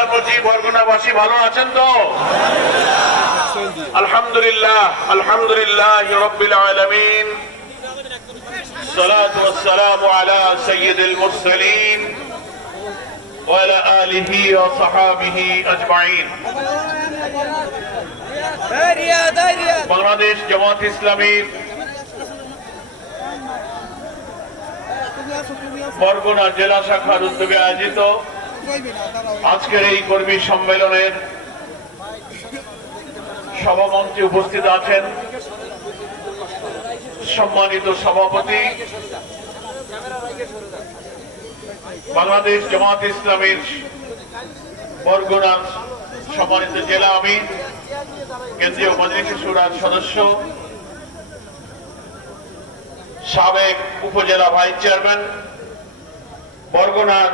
আল্লাহর প্রতি বরগুনাবাসী ভালো আছেন তো? আলহামদুলিল্লাহ, আলহামদুলিল্লাহ রাব্বিল আলামিন। সালাতু ওয়াসসালামু আলা সাইয়্যিদিল মুরসালিন ওয়া আলা আলিহি ওয়া সাহবিহি আজমাইন। বাংলাদেশ জামাত ইসলামী বরগুনা জেলা শাখার উদ্যোগে আয়োজিত আজকের এই কর্মী সম্মেলনের সভামঞ্চে উপস্থিত আছেন সম্মানিত সভাপতি, বাংলাদেশ জামাত ইসলামীর বরগুনার সম্মানিত জেলা আমির, কেন্দ্রীয় মজলিস শুরার সদস্য, সাবেক উপজেলা ভাইস চেয়ারম্যান, বরগুনার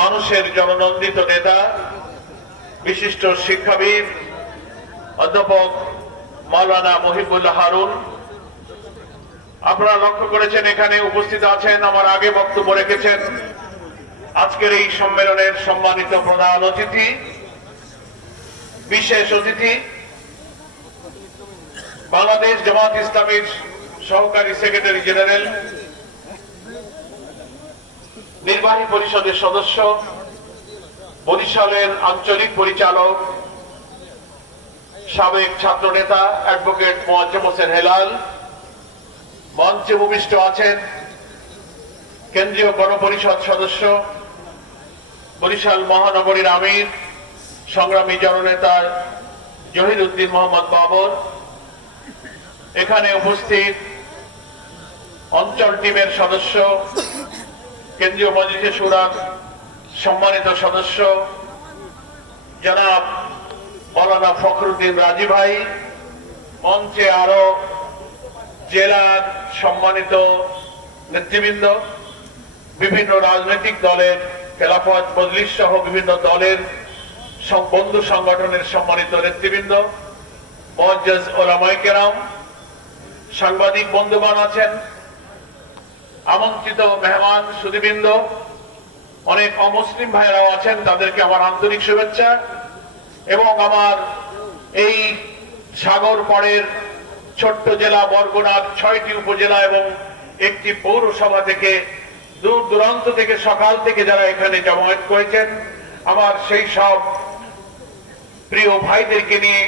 মানুষের জননন্দিত নেতা, বিশিষ্ট শিক্ষাবিদ অধ্যাপক মাওলানা মহিবুল্লাহ হারুন। আপনারা লক্ষ্য করেছেন এখানে উপস্থিত আছেন, আমার আগে বক্তব্য রেখেছেন আজকের এই সম্মেলনের সম্মানিত প্রধান অতিথি, বিশেষ অতিথি বাংলাদেশ জামাত ইসলামীর সহকারী সেক্রেটারি জেনারেল, নির্বাহী পরিষদের সদস্য, বরিশালের আঞ্চলিক পরিচালক, সাবেক ছাত্র নেতা অ্যাডভোকেট মোয়াজ্জেম হোসেন হেলাল। মঞ্চে উপবিষ্ট আছেন কেন্দ্রীয় গণপরিষদ সদস্য, বরিশাল মহানগরীর আমির, সংগ্রামী জননেতা জহির উদ্দিন মোহাম্মদ বাবর। এখানে উপস্থিত অঞ্চল টিমের সদস্য, কেন্দ্রীয় মজলিসে শুরার সম্মানিত সদস্য জনাব মাওলানা ফখরুদ্দিন রাজি ভাই। মঞ্চে আরো জেলার সম্মানিত নেতৃবৃন্দ, বিভিন্ন রাজনৈতিক দলের, খেলাফত মজলিস সহ বিভিন্ন দলের বন্ধু সংগঠনের সম্মানিত নেতৃবৃন্দ, মুআজ্জাজ উলামায়ে কেরাম, সাংবাদিক বন্ধুগণ আছেন, আমন্ত্রিত মেহমান সুধীবৃন্দ, অনেক অমুসলিম ভাইরাও আছেন, তাদেরকে আমার আন্তরিক শুভেচ্ছা। এবং আমার এই সাগর পাড়ের ছোট্ট জেলা বরগুনার 6টি উপজেলা এবং একটি পৌরসভা থেকে দূর দূরান্ত থেকে সকাল থেকে যারা এখানে জমায়েত করেছেন, আমার সেই সব প্রিয় ভাইদেরকে নিয়ে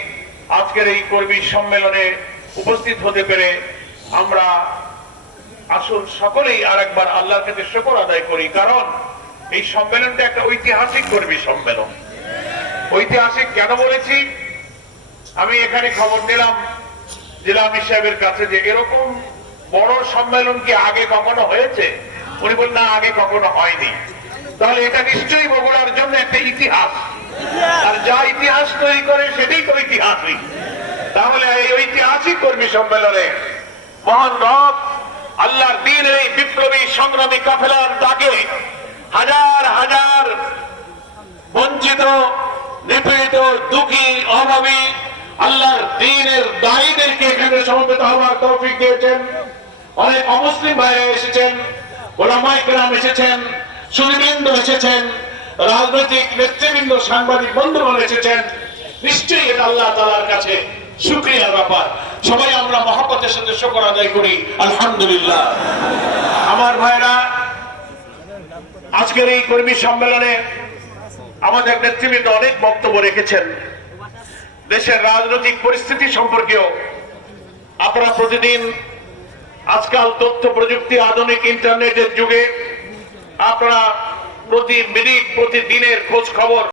আজকের এই কর্মী সম্মেলনে উপস্থিত হতে পেরে আমরা আসল সকলেই আরেকবার আল্লাহর কাছে শুকর আদায় করি। কারণ এই সম্মেলনটা একটা ঐতিহাসিক কর্মী সম্মেলন। ঐতিহাসিক কেন বলেছি? আমি এখানে খবর নিলাম জেলা আমির সাহেবের কাছে যে এরকম বড় সম্মেলন কি আগে কখনো হয়েছে? উনি বললেন না, আগে কখনো হয়নি। তাহলে এটা নিশ্চয়ই বগুড়ার জন্য একটা ইতিহাস, আর যা ইতিহাস তৈরি করে সেটাই তো ঐতিহাসিক। তাহলে এই ঐতিহাসিক কর্মী সম্মেলনে মহান রব আল্লাহর দ্বীনের এই বিপ্লবী সংগ্রামী কাফেলার ডাকে হাজার হাজার বঞ্চিত, নিপীড়িত, দুঃখী, অভাবী আল্লাহর দ্বীনের দায়ীদেরকে এখানে সমবেত হওয়ার তৌফিক দিয়েছেন। অনেক অমুসলিম ভাইরা এসেছেন, উলামায়ে কেরাম এসেছেন, সুধীবৃন্দ এসেছেন, রাজনৈতিক নেতৃবৃন্দ, সাংবাদিক বন্ধুগণ এসেছেন। নিশ্চয়ই এটা আল্লাহ তাআলার কাছে শুকরিয়ার ব্যাপার। সবাই আমরা মহব্বতের সাথে শুকর আদায় করি আলহামদুলিল্লাহ। আমার ভাইরা, আজকের এই কর্মী সম্মেলনে আমাদের নেতৃবৃন্দ অনেক বক্তব্য রেখেছেন। দেশের রাজনৈতিক পরিস্থিতি সম্পর্কেও আপনারা প্রতিদিন, আজকাল তথ্য প্রযুক্তি, আধুনিক ইন্টারনেটের যুগে আপনারা প্রতি মিনিট, প্রতিদিনের খোঁজ খবর